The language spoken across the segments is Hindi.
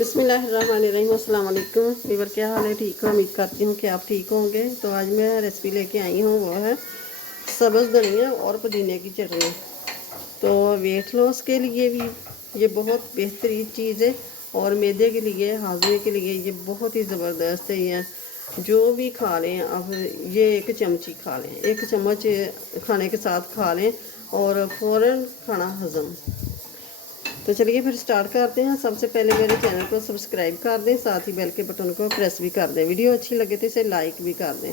बिस्मिल्लाहिर्रहमानिर्रहीम। अस्सलाम वालेकुम वीवर, क्या हाल है? ठीक हो? उम्मीद करती हूँ कि आप ठीक होंगे। तो आज मैं रेसिपी लेके आई हूँ, वो है सब्ज़ धनिया और पुदीने की चटनी। तो वेट लॉस के लिए भी ये बहुत बेहतरीन चीज़ है और मैदे के लिए, हाजमे के लिए ये बहुत ही ज़बरदस्त है। ये जो भी खा लें आप, ये एक चमची खा लें, एक चम्मच खाने के साथ खा लें और फ़ौरन खाना हज़म। तो चलिए फिर स्टार्ट करते हैं। सबसे पहले मेरे चैनल को सब्सक्राइब कर दें, साथ ही बेल के बटन को प्रेस भी कर दें। वीडियो अच्छी लगे तो इसे लाइक भी कर दें।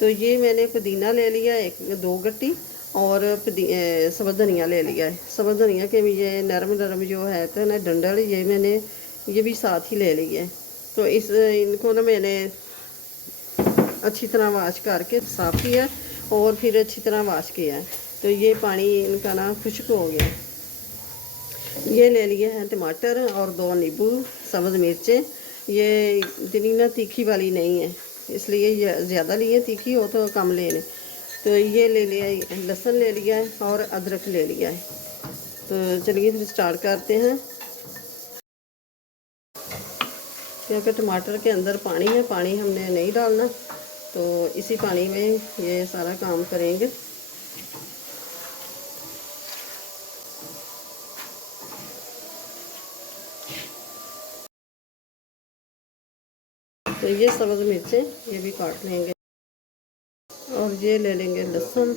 तो ये मैंने पुदीना ले लिया, एक दो गट्टी, और सब्ज़ धनिया ले लिया है। सब्ज़ धनिया के भी ये नरम नरम जो है तो ना डंडल, ये मैंने ये भी साथ ही ले लिया है। तो इनको ना मैंने अच्छी तरह वाश करके साफ़ किया और फिर अच्छी तरह वाश किया। तो ये पानी इनका ना खुश्क हो गया। ये ले लिए हैं टमाटर और दो नींबू, सब्ज़ मिर्चें। ये इतनी ना तीखी वाली नहीं है, इसलिए ये ज़्यादा लिए, तीखी हो तो कम ले लें। तो ये ले लिया, लहसुन ले लिया है और अदरक ले लिया है। तो चलिए फिर स्टार्ट करते हैं। क्योंकि टमाटर के अंदर पानी है, पानी हमने नहीं डालना, तो इसी पानी में ये सारा काम करेंगे। तो ये सब्ज़ मिर्चें ये भी काट लेंगे और ये ले लेंगे लहसुन,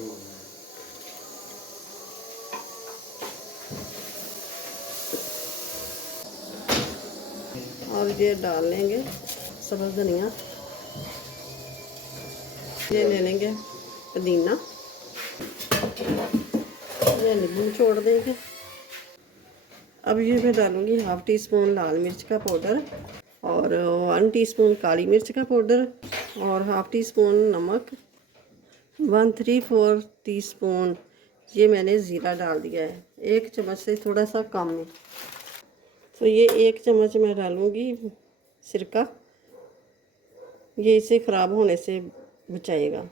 और ये डाल लेंगे सब्ज़ धनिया। ये ले लेंगे पुदीना, ये नींबू छोड़ देंगे। अब ये मैं डालूँगी हाफ़ टी स्पून लाल मिर्च का पाउडर और 1 टीस्पून काली मिर्च का पाउडर और हाफ़ टी स्पून नमक, 1/3 टीस्पून ये मैंने ज़ीरा डाल दिया है। एक चम्मच से थोड़ा सा कम है। तो ये एक चम्मच मैं डालूँगी सिरका, ये इसे ख़राब होने से बचाएगा।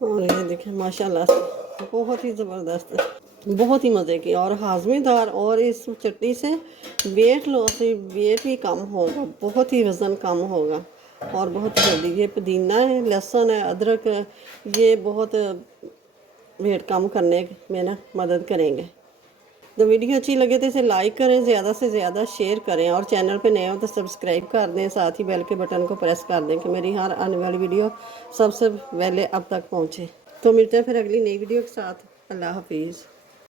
और ये देखें माशाल्लाह से बहुत ही ज़बरदस्त है, बहुत ही मज़े की और हाजमेदार। और इस चटनी से वेट लॉस से वेट भी कम होगा, बहुत ही वज़न कम होगा और बहुत जल्दी। ये पुदीना है, लहसुन है, अदरक है, ये बहुत वेट कम करने में ना मदद करेंगे। तो वीडियो अच्छी लगे तो इसे लाइक करें, ज़्यादा से ज़्यादा शेयर करें और चैनल पे नए हो तो सब्सक्राइब कर दें। साथ ही बेल के बटन को प्रेस कर दें कि मेरी हर आने वाली वीडियो सबसे पहले अब तक पहुंचे। तो मिलते हैं फिर अगली नई वीडियो के साथ। अल्लाह हाफिज़।